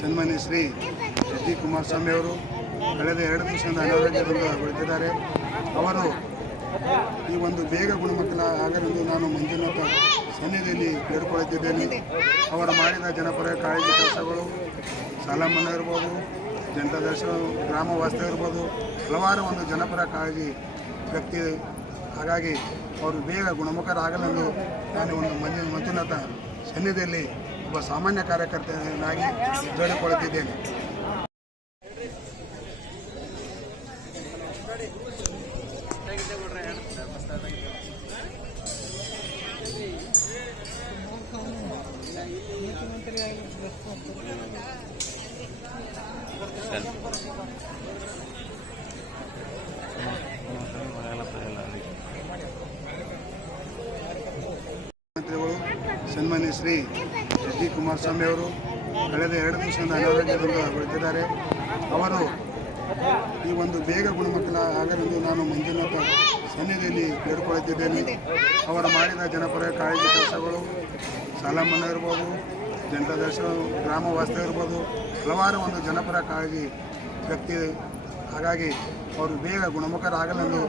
ಸನ್ಮಾನ್ಯ Shri H D Kumaraswamy ಅವರು ಕಳೆದ 2 ದಿವಸದಿಂದ ಅನಾರೋಗ್ಯದಿಂದ ಬಳಲಿದ್ದಾರೆ. ಅವರು ಈ ಒಂದು ಬೇಗ ಗುಣಮುಖರಾಗಲೆಂದು ನಾನು ಮಂಜುನಾಥ ಸನ್ನಿಧಿಯಲ್ಲಿ ಬೇಡಿಕೊಳ್ಳುತ್ತಿದ್ದೇನೆ. ಅವರು ಮಾಡಿದ ಜನಪರ ಕಾಳಜಿ ಕೆಲಸಗಳು, ಸಾಲ ಮನ್ನಾ ಇರ್ಬೋದು, ಜನತಾ ದರ್ಶನ ಗ್ರಾಮ ವಾಸ್ತವ ಇರ್ಬೋದು, ಹಲವಾರು ಒಂದು ಜನಪರ ಕಾಳಜಿ ವ್ಯಕ್ತಿ. ಹಾಗಾಗಿ ಅವರು ಬೇಗ ಗುಣಮುಖರಾಗಲೆಂದು ನಾನು ಒಂದು ಮಂಜುನಾಥ ಸನ್ನಿಧಿಯಲ್ಲಿ ಒಬ್ಬ ಸಾಮಾನ್ಯ ಕಾರ್ಯಕರ್ತನಾಗಿ ಬೇಡಿಕೊಳ್ಳುತ್ತಿದ್ದೇನೆ. ಮಂತ್ರಿಗಳು ಸನ್ಮಾನ್ಯ ಶ್ರೀ ಎಚ್ ಡಿ ಕುಮಾರಸ್ವಾಮಿ ಅವರು ಕಳೆದ 2 ದಿವಸದಿಂದ ಅನಾರೋಗ್ಯದಿಂದ ಬಳಲಿದ್ದಾರೆ. ಅವರು ಈ ಒಂದು ಬೇಗ ಗುಣಮುಖರಾಗಲೆಂದು ನಾನು ಮಂಜುನಾಥ ಸನ್ನಿಧಿಯಲ್ಲಿ ಬೇಡಿಕೊಳ್ಳುತ್ತಿದ್ದೇನೆ. ಅವರು ಮಾಡಿದ ಜನಪರ ಕಾಳಜಿ ಕೆಲಸಗಳು, ಸಾಲ ಮನ್ನಾ ಇರ್ಬೋದು, ಜನತಾ ದರ್ಶನ ಗ್ರಾಮ ವಾಸ್ತವ ಇರ್ಬೋದು, ಹಲವಾರು ಒಂದು ಜನಪರ ಕಾಳಜಿ ವ್ಯಕ್ತಿ. ಹಾಗಾಗಿ ಅವರು ಬೇಗ ಗುಣಮುಖರಾಗಲೆಂದು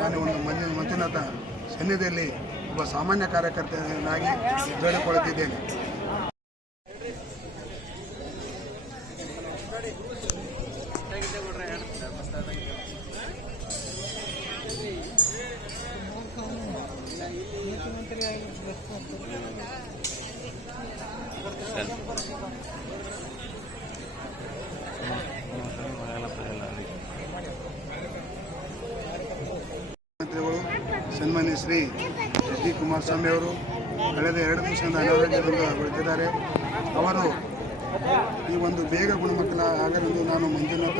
ನಾನು ಒಂದು ಮಂಜುನಾಥ ಸನ್ನಿಧಿಯಲ್ಲಿ ಒಬ್ಬ ಸಾಮಾನ್ಯ ಕಾರ್ಯಕರ್ತನಾಗಿ ಬೇಡಿಕೊಳ್ಳುತ್ತಿದ್ದೇನೆ. ಮಂತ್ರಿಗಳು ಸನ್ಮಾನ್ಯ ಶ್ರೀ ಎಚ್ ಡಿ ಕುಮಾರಸ್ವಾಮಿ ಅವರು ಕಳೆದ 2 ದಿವಸದಿಂದ ಅನಾರೋಗ್ಯದಿಂದ ಬಳಲಿದ್ದಾರೆ. ಅವರು ಈ ಒಂದು ಬೇಗ ಗುಣಮುಖರಾಗಲೆಂದು ನಾನು ಮಂಜುನಾಥ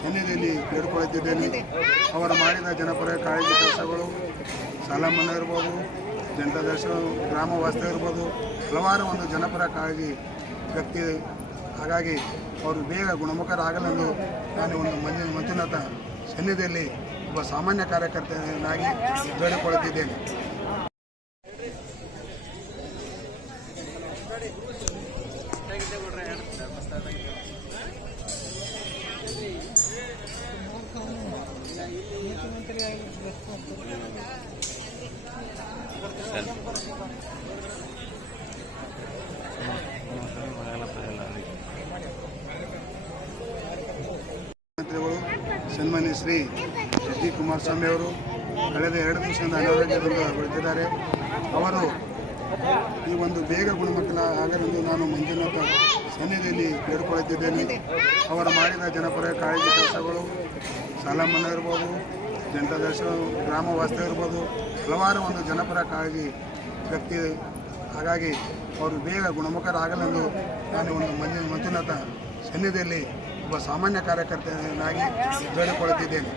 ಸನ್ನಿಧಿಯಲ್ಲಿ ಬೇಡಿಕೊಳ್ಳುತ್ತಿದ್ದೇನೆ. ಅವರು ಮಾಡಿದ ಜನಪರ ಕಾಳಜಿ ಕೆಲಸಗಳು, ಸಾಲ ಮನ್ನಾ ಇರ್ಬೋದು, ಜನತಾ ದರ್ಶನ ಗ್ರಾಮ ವಾಸ್ತವ ಇರ್ಬೋದು, ಹಲವಾರು ಒಂದು ಜನಪರ ಕಾಳಜಿ ವ್ಯಕ್ತಿ. ಹಾಗಾಗಿ ಅವರು ಬೇಗ ಗುಣಮುಖರಾಗಲೆಂದು ನಾನು ಒಂದು ಮಂಜುನಾಥ ಸನ್ನಿಧಿಯಲ್ಲಿ ಒಬ್ಬ ಸಾಮಾನ್ಯ ಕಾರ್ಯಕರ್ತನಾಗಿ ಬೇಡಿಕೊಳ್ಳುತ್ತಿದ್ದೇನೆ. ಮಂತ್ರಿಗಳು ಸನ್ಮಾನ್ಯ ಶ್ರೀ ಎಚ್ ಡಿ ಕುಮಾರಸ್ವಾಮಿ ಅವರು ಕಳೆದ 2 ದಿವಸದಿಂದ ಅನಾರೋಗ್ಯದಿಂದ ಬಳಲಿದ್ದಾರೆ. ಅವರು ಈ ಒಂದು ಬೇಗ ಗುಣಮುಖರಾಗಲೆಂದು ನಾನು ಮಂಜುನಾಥ ಸನ್ನಿಧಿಯಲ್ಲಿ ಬೇಡಿಕೊಳ್ಳುತ್ತಿದ್ದೇನೆ. ಅವರು ಮಾಡಿದ ಜನಪರ ಕಾಳಜಿ ಕೆಲಸಗಳು, ಸಾಲ ಮನ್ನಾ ಇರ್ಬೋದು, ಜನತಾ ದರ್ಶನ ಗ್ರಾಮ ವಾಸ್ತವ ಇರ್ಬೋದು, ಹಲವಾರು ಒಂದು ಜನಪರ ಕಾಳಜಿ ವ್ಯಕ್ತಿ. ಹಾಗಾಗಿ ಅವರು ಬೇಗ ಗುಣಮುಖರಾಗಲೆಂದು ನಾನು ಒಂದು ಮಂಜುನಾಥ ಸನ್ನಿಧಿಯಲ್ಲಿ ಒಬ್ಬ ಸಾಮಾನ್ಯ ಕಾರ್ಯಕರ್ತನಾಗಿ ಬೇಡಿಕೊಳ್ಳುತ್ತಿದ್ದೇನೆ.